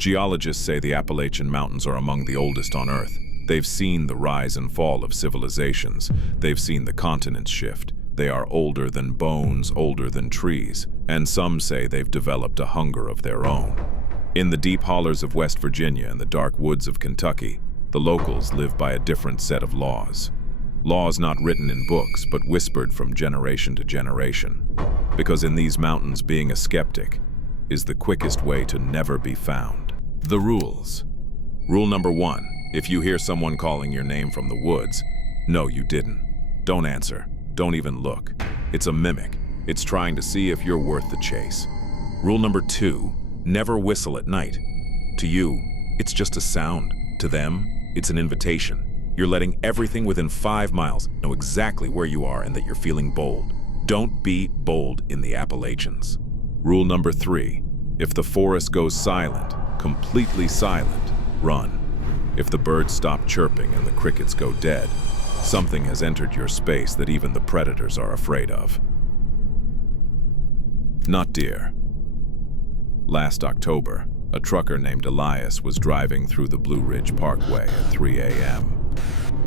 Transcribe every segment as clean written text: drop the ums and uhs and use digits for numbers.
Geologists say the Appalachian Mountains are among the oldest on Earth. They've seen the rise and fall of civilizations. They've seen the continents shift. They are older than bones, older than trees, and some say they've developed a hunger of their own. In the deep hollers of West Virginia and the dark woods of Kentucky, the locals live by a different set of laws. Laws not written in books, but whispered from generation to generation. Because in these mountains, being a skeptic is the quickest way to never be found. The rules. Rule number 1, if you hear someone calling your name from the woods, no, you didn't. Don't answer. Don't even look. It's a mimic. It's trying to see if you're worth the chase. Rule number 2, never whistle at night. To you, it's just a sound. To them, it's an invitation. You're letting everything within 5 miles know exactly where you are and that you're feeling bold. Don't be bold in the Appalachians. Rule number 3, if the forest goes silent, completely silent, run. If the birds stop chirping and the crickets go dead, something has entered your space that even the predators are afraid of. Not deer. Last October, a trucker named Elias was driving through the Blue Ridge Parkway at 3 a.m.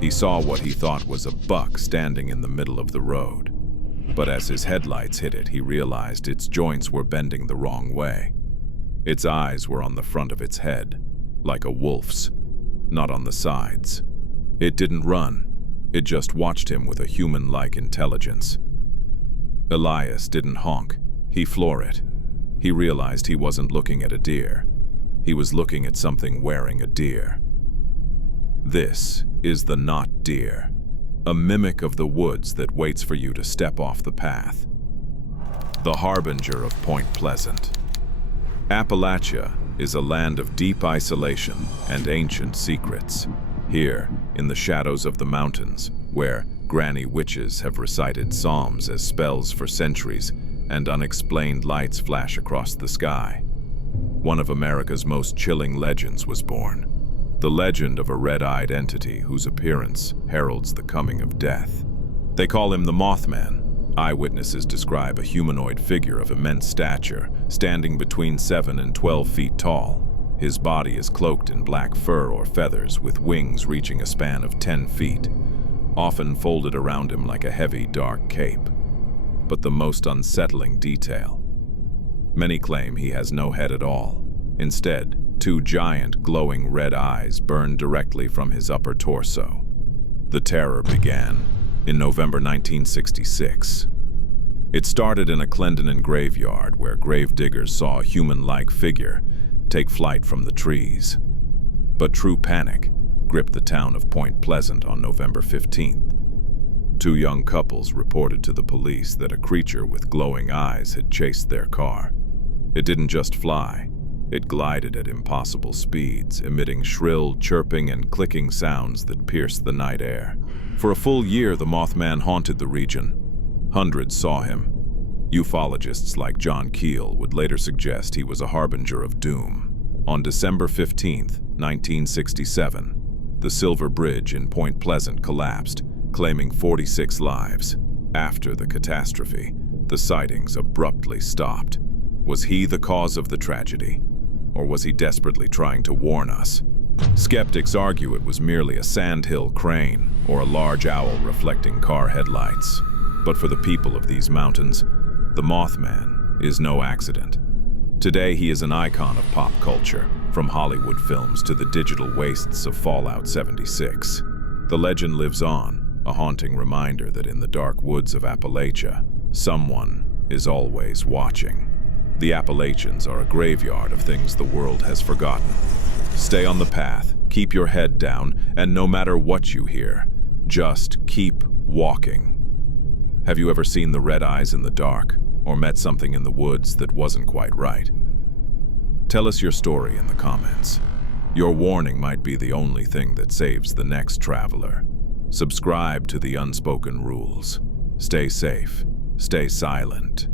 He saw what he thought was a buck standing in the middle of the road. But as his headlights hit it, he realized its joints were bending the wrong way. Its eyes were on the front of its head, like a wolf's, not on the sides. It didn't run. It just watched him with a human-like intelligence. Elias didn't honk. He floored it. He realized he wasn't looking at a deer. He was looking at something wearing a deer. This is the not deer, a mimic of the woods that waits for you to step off the path. The harbinger of Point Pleasant. Appalachia is a land of deep isolation and ancient secrets. Here, in the shadows of the mountains, where granny witches have recited psalms as spells for centuries and unexplained lights flash across the sky, one of America's most chilling legends was born. The legend of a red-eyed entity whose appearance heralds the coming of death. They call him the Mothman. Eyewitnesses describe a humanoid figure of immense stature, standing between 7 and 12 feet tall. His body is cloaked in black fur or feathers, with wings reaching a span of 10 feet, often folded around him like a heavy, dark cape. But the most unsettling detail: many claim he has no head at all. Instead, 2 giant, glowing red eyes burn directly from his upper torso. The terror began in November 1966. It started in a Clendenin graveyard where gravediggers saw a human-like figure take flight from the trees. But true panic gripped the town of Point Pleasant on November 15th. 2 young couples reported to the police that a creature with glowing eyes had chased their car. It didn't just fly. It glided at impossible speeds, emitting shrill, chirping, and clicking sounds that pierced the night air. For a full year, the Mothman haunted the region. Hundreds saw him. Ufologists like John Keel would later suggest he was a harbinger of doom. On December 15, 1967, the Silver Bridge in Point Pleasant collapsed, claiming 46 lives. After the catastrophe, the sightings abruptly stopped. Was he the cause of the tragedy? Or was he desperately trying to warn us? Skeptics argue it was merely a sandhill crane or a large owl reflecting car headlights. But for the people of these mountains, the Mothman is no accident. Today he is an icon of pop culture, from Hollywood films to the digital wastes of Fallout 76. The legend lives on, a haunting reminder that in the dark woods of Appalachia, someone is always watching. The Appalachians are a graveyard of things the world has forgotten. Stay on the path, keep your head down, and no matter what you hear, just keep walking. Have you ever seen the red eyes in the dark, or met something in the woods that wasn't quite right? Tell us your story in the comments. Your warning might be the only thing that saves the next traveler. Subscribe to the Unspoken Rules. Stay safe, stay silent,